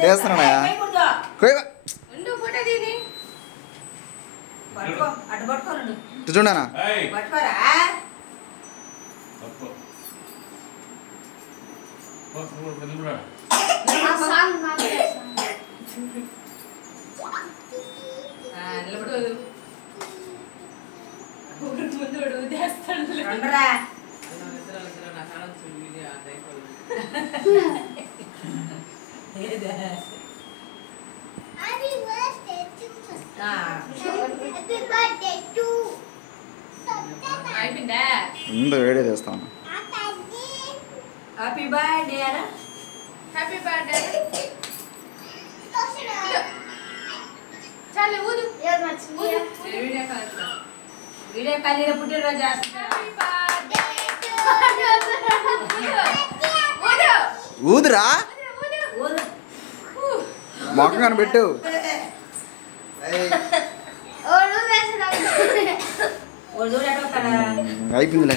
తీస్తున్నాయా చూడనా వేడి చేస్తాను హ్యాపీ బర్త్డే అరా హ్యాపీ బర్త్డే చాలు ఊదు వీడియో కాల్ పుట్టినరోజు ఊదురా మొక్క కనిపెట్టు అయిపోయిందిలే